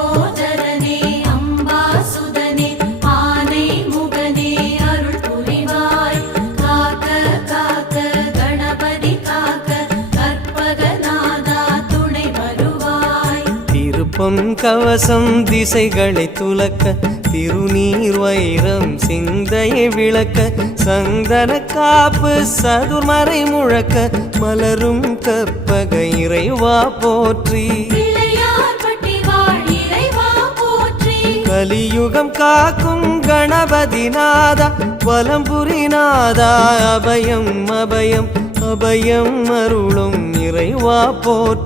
லம்போதரனே அம்பாசுதனே ஆனை முகனே அருள் புரிவாய் காக்க காக்க கணபதி காக்க கற்பகநாதா துணை வருவாய் திருப்பொன் கவசம் திசைகளை துலக்க திருநீர் வைரம் சிந்தையை விளக்க சந்தன காப்பு சதுர்மறை முழக்க மலரும் கற்பக இறைவா போற்றி பிள்ளையார்பட்டி வாழ் இறைவா போற்றி கலியுகம் காக்கும் கணபதி நாதா வலம்புரி நாதா அபயம் அபயம் அபயம் அருளும் இறைவா போற்றி